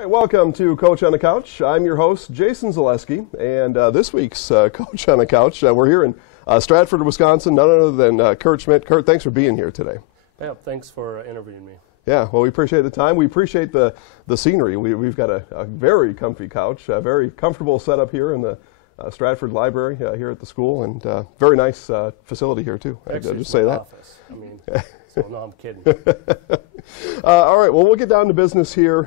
All right, welcome to Coach on the Couch. I'm your host, Jason Zaleski, and this week's Coach on the Couch, we're here in Stratford, Wisconsin, none other than Curt Schmidt. Curt, thanks for being here today. Yeah, thanks for interviewing me. Yeah, well, we appreciate the time. We appreciate the scenery. We've got a very comfy couch, a very comfortable setup here in the Stratford Library here at the school, and very nice facility here, too. Actually, I'd just say that. Office. I mean, so no, I'm kidding. All right, well, we'll get down to business here.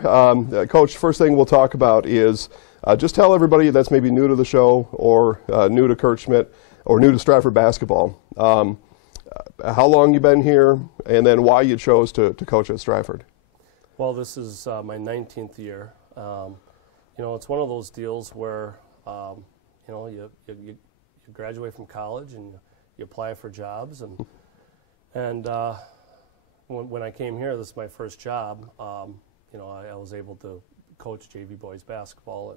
Coach, first thing we'll talk about is just tell everybody that's maybe new to the show or new to Curt Schmidt or new to Stratford basketball, how long you've been here and then why you chose to coach at Stratford. Well, this is my 19th year. It's one of those deals where, you graduate from college and you apply for jobs. And when I came here, this is my first job. I was able to coach JV boys basketball,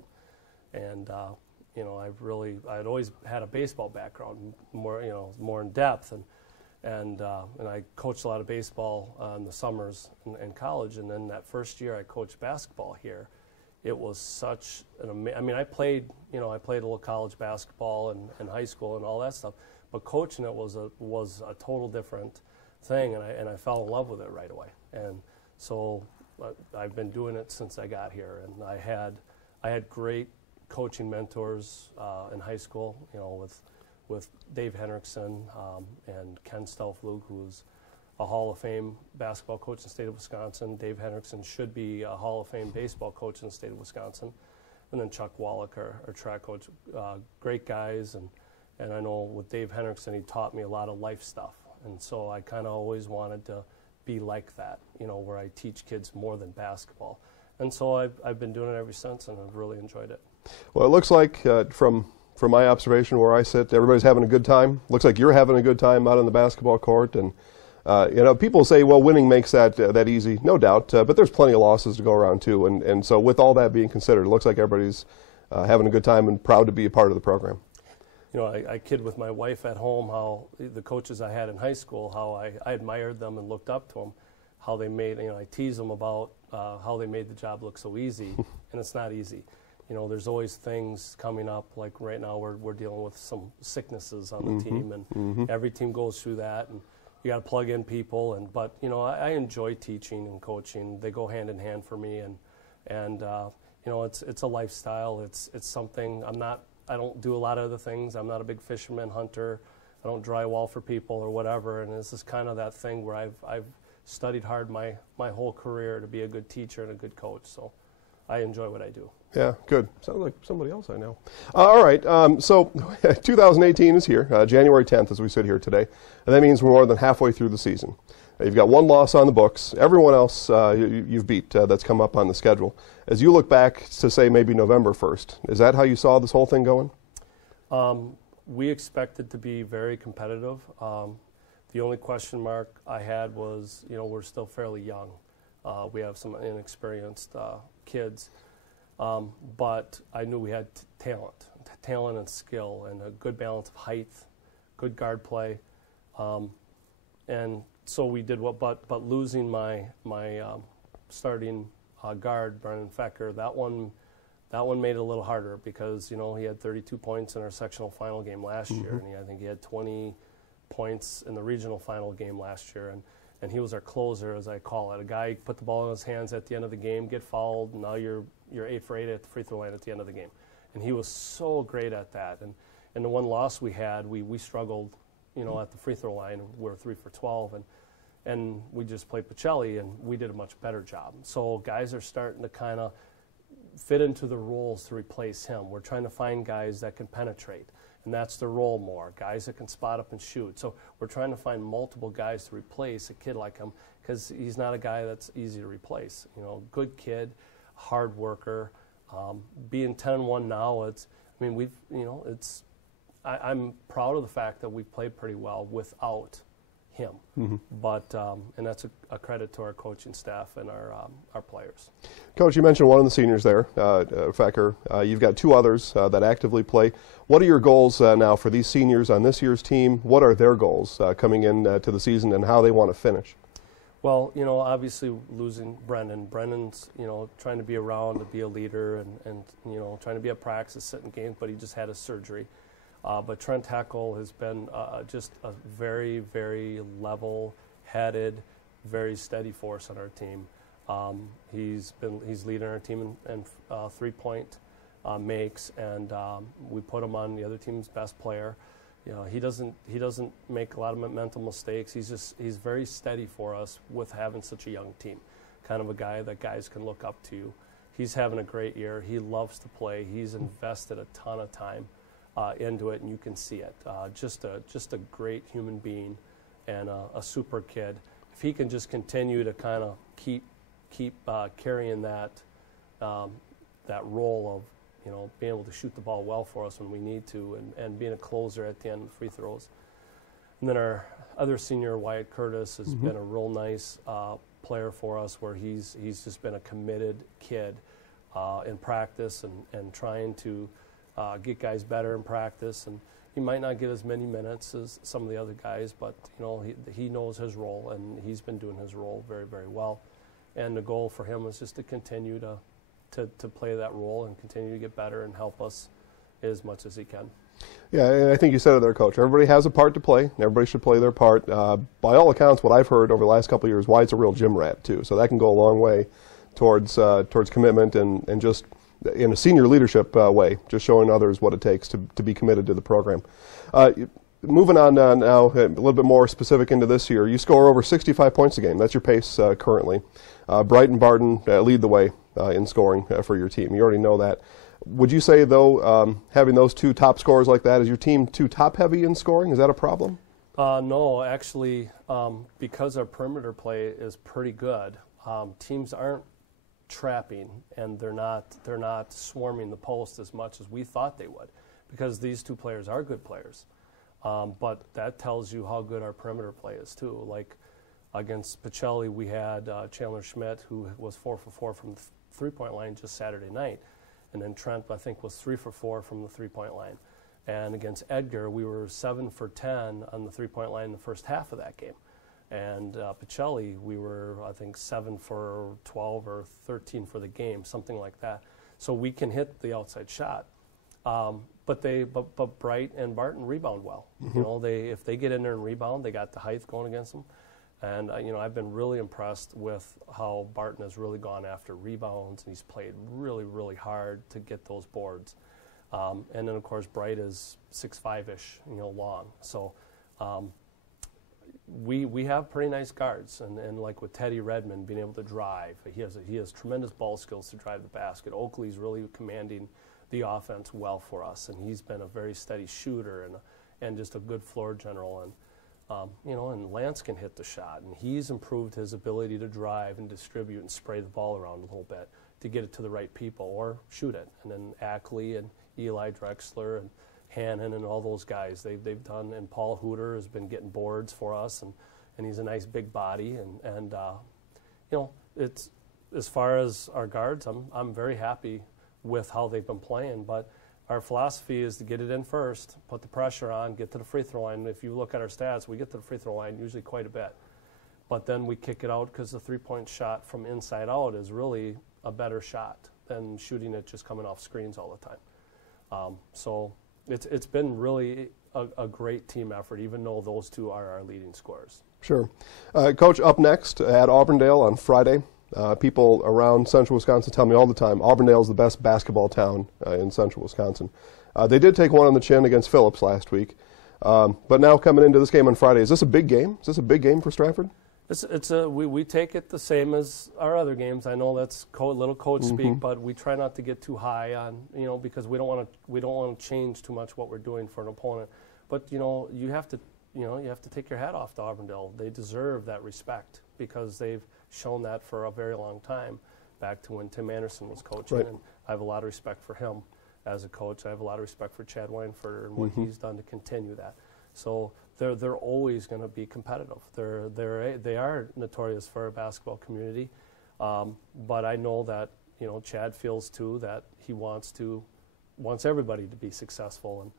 and I'd always had a baseball background, more in depth, and I coached a lot of baseball in the summers in college, and then that first year I coached basketball here. It was such an I played a little college basketball and high school and all that stuff, but coaching it was a total different thing, and I fell in love with it right away. And so I've been doing it since I got here, and I had great coaching mentors in high school, with Dave Henriksen and Ken Stelflug, who's a Hall of Fame basketball coach in the state of Wisconsin. Dave Henriksen should be a Hall of Fame baseball coach in the state of Wisconsin. And then Chuck Wallach, our track coach, great guys. And I know with Dave Henriksen, he taught me a lot of life stuff. And so I kind of always wanted to be like that, where I teach kids more than basketball. And so I've been doing it ever since, and I've really enjoyed it. Well, it looks like from my observation where I sit, everybody's having a good time. Looks like you're having a good time out on the basketball court. And, people say, well, winning makes that easy. No doubt. But there's plenty of losses to go around, too. And so with all that being considered, it looks like everybody's having a good time and proud to be a part of the program. I kid with my wife at home how the coaches I had in high school, how I admired them and looked up to them, how they made, I tease them about how they made the job look so easy, and it's not easy. There's always things coming up, like right now we're dealing with some sicknesses on the team, and every team goes through that, and you got to plug in people, but I enjoy teaching and coaching. They go hand in hand for me, and it's a lifestyle. It's something I don't do a lot of other things. I'm not a big fisherman, hunter. I don't drywall for people or whatever. And this is kind of that thing where I've studied hard my whole career to be a good teacher and a good coach. So I enjoy what I do. Yeah, good. Sounds like somebody else I know. All right. So 2018 is here, January 10th, as we sit here today. And that means we're more than halfway through the season. You've got one loss on the books. Everyone else you've beat that's come up on the schedule. As you look back to, say, maybe November 1st, is that how you saw this whole thing going? We expected to be very competitive. The only question mark I had was, we're still fairly young. We have some inexperienced kids. But I knew we had talent and skill, and a good balance of height, good guard play. And so we did but losing my starting guard, Brennan Fecker, that one made it a little harder because, he had 32 points in our sectional final game last year, and I think he had 20 points in the regional final game last year, and he was our closer, as I call it. A guy put the ball in his hands at the end of the game, get fouled, and now you're 8 for 8 at the free throw line at the end of the game. And he was so great at that. And the one loss we had, we struggled, at the free throw line. We were 3 for 12, and we just played Pacelli, and we did a much better job. So guys are starting to kind of fit into the roles to replace him. We're trying to find guys that can penetrate, and that's the role more, guys that can spot up and shoot. So we're trying to find multiple guys to replace a kid like him because he's not a guy that's easy to replace. Good kid, hard worker. Being 10-1 now, I'm proud of the fact that we've played pretty well without him. But and that's a credit to our coaching staff and our players. Coach, you mentioned one of the seniors there, Fecker. You've got two others that actively play. What are your goals now for these seniors on this year's team? What are their goals coming in to the season and how they want to finish? Well, obviously losing Brendan. Brendan's, trying to be around, to be a leader, and trying to be at practice, sitting games, but he just had a surgery. But Trent Heckel has been just a very, very level-headed, very steady force on our team. He's leading our team in 3-point makes, and we put him on the other team's best player. He doesn't make a lot of mental mistakes. He's very steady for us with having such a young team. Kind of a guy that guys can look up to. He's having a great year. He loves to play. He's invested a ton of time into it, and you can see it. Just a great human being and a super kid. If he can just continue to kind of keep carrying that role of being able to shoot the ball well for us when we need to, and being a closer at the end of free throws. And then our other senior, Wyatt Curtis, has been a real nice player for us, where he's just been a committed kid in practice and trying to get guys better in practice. And he might not get as many minutes as some of the other guys, but he knows his role, and he's been doing his role very, very well. And the goal for him was just to continue to play that role and continue to get better and help us as much as he can. Yeah, and I think you said it there, Coach. Everybody has a part to play. Everybody should play their part. By all accounts, what I've heard over the last couple of years, Wyatt's a real gym rat, too. So that can go a long way towards commitment and just in a senior leadership way, just showing others what it takes to be committed to the program. Moving on now, a little bit more specific into this year, you score over 65 points a game. That's your pace currently. Bright and Barton lead the way in scoring for your team. You already know that. Would you say, though, having those two top scorers like that, is your team too top-heavy in scoring? Is that a problem? No, actually, because our perimeter play is pretty good, teams aren't trapping, and they're not swarming the post as much as we thought they would, because these two players are good players. But that tells you how good our perimeter play is, too. Like against Pacelli, we had Chandler Schmidt, who was 4 for 4 from the three-point line just Saturday night. And then Trent, I think, was 3 for 4 from the three-point line. And against Edgar, we were 7 for 10 on the three-point line in the first half of that game. And Pacelli, we were, I think, 7 for 12 or 13 for the game, something like that. So we can hit the outside shot. But Bright and Barton rebound well. Mm-hmm. If they get in there and rebound, they got the height going against them. And I've been really impressed with how Barton has really gone after rebounds, and he's played really, really hard to get those boards. And then of course Bright is 6'5"-ish, long. So we have pretty nice guards, and like with Teddy Redmond being able to drive, he has tremendous ball skills to drive the basket. Oakley's really commanding the offense well for us, and he's been a very steady shooter and just a good floor general. And and Lance can hit the shot, and he's improved his ability to drive and distribute and spray the ball around a little bit to get it to the right people or shoot it. And then Ackley and Eli Drexler and Hannon and all those guys, they've done, and Paul Hooter has been getting boards for us, and he's a nice big body, and it's, as far as our guards, I'm very happy with how they've been playing, but our philosophy is to get it in first, put the pressure on, get to the free throw line. If you look at our stats, we get to the free throw line usually quite a bit. But then we kick it out because the three-point shot from inside out is really a better shot than shooting it just coming off screens all the time. So it's been really a great team effort, even though those two are our leading scorers. Sure. Coach, up next at Auburndale on Friday. People around central Wisconsin tell me all the time, Auburndale is the best basketball town in central Wisconsin. They did take one on the chin against Phillips last week. But now coming into this game on Friday, is this a big game? Is this a big game for Stratford? We take it the same as our other games. I know that's little coach speak, but we try not to get too high on, because we don't want to change too much what we're doing for an opponent. But you have to take your hat off to Auburndale. They deserve that respect because they've shown that for a very long time, back to when Tim Anderson was coaching. Right. And I have a lot of respect for him as a coach. I have a lot of respect for Chad Weinfurter and what he's done to continue that. So they're always going to be competitive. They are notorious for our basketball community, but I know that Chad feels too that he wants everybody to be successful,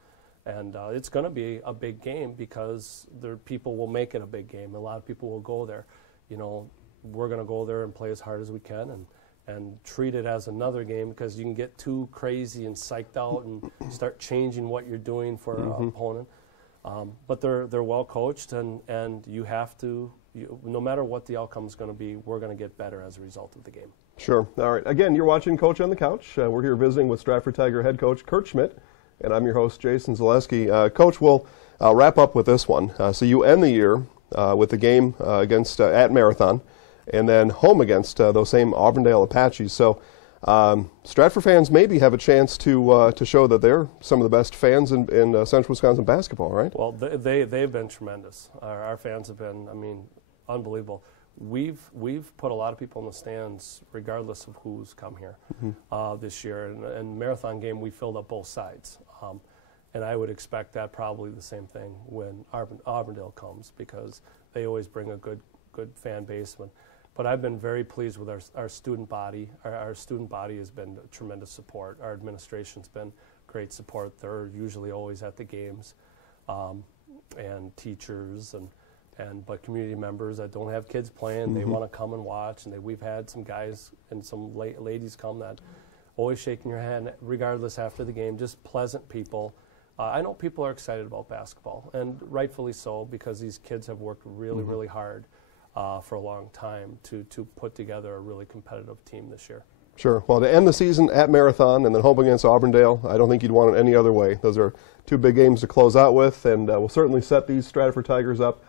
and it's going to be a big game because people will make it a big game. A lot of people will go there. we're going to go there and play as hard as we can and treat it as another game, because you can get too crazy and psyched out and start changing what you're doing for an opponent. But they're well coached, and you have to, no matter what the outcome is going to be, we're going to get better as a result of the game. Sure. All right. Again, you're watching Coach on the Couch. We're here visiting with Stratford Tiger head coach Curt Schmidt, and I'm your host, Jason Zaleski. Coach, we'll wrap up with this one. So you end the year with the game against at Marathon, and then home against those same Auburndale Apaches. So Stratford fans maybe have a chance to show that they're some of the best fans in Central Wisconsin basketball, right? Well, they've been tremendous. Our fans have been, unbelievable. We've put a lot of people in the stands regardless of who's come here this year. And Marathon game, we filled up both sides. And I would expect that probably the same thing when Auburndale comes, because they always bring a good fan base. But I've been very pleased with our student body. Our student body has been tremendous support. Our administration's been great support. They're usually always at the games, and teachers but community members that don't have kids playing, they want to come and watch. And we've had some guys and some ladies come that always shaking your hand regardless after the game, just pleasant people. I know people are excited about basketball, and rightfully so, because these kids have worked really, really hard for a long time to put together a really competitive team this year. Sure. Well, to end the season at Marathon and then home against Auburndale, I don't think you'd want it any other way. Those are two big games to close out with, and we'll certainly set these Stratford Tigers up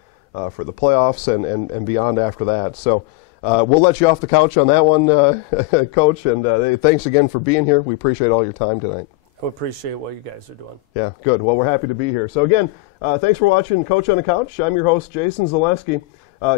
for the playoffs and beyond after that. So we'll let you off the couch on that one, Coach, and thanks again for being here. We appreciate all your time tonight. I appreciate what you guys are doing. Yeah, good. Well, we're happy to be here. So again, thanks for watching Coach on the Couch. I'm your host, Jason Zaleski.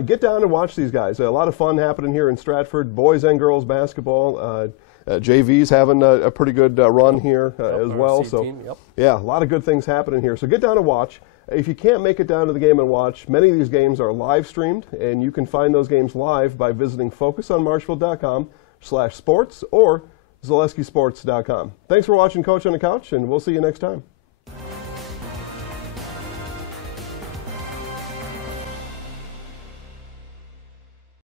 Get down and watch these guys. A lot of fun happening here in Stratford, boys and girls basketball. JV's having a pretty good run here as well. So yeah, a lot of good things happening here. So get down and watch. If you can't make it down to the game and watch, many of these games are live streamed, and you can find those games live by visiting focusonmarshville.com/sports or ZaleskiSports.com. Thanks for watching Coach on the Couch, and we'll see you next time.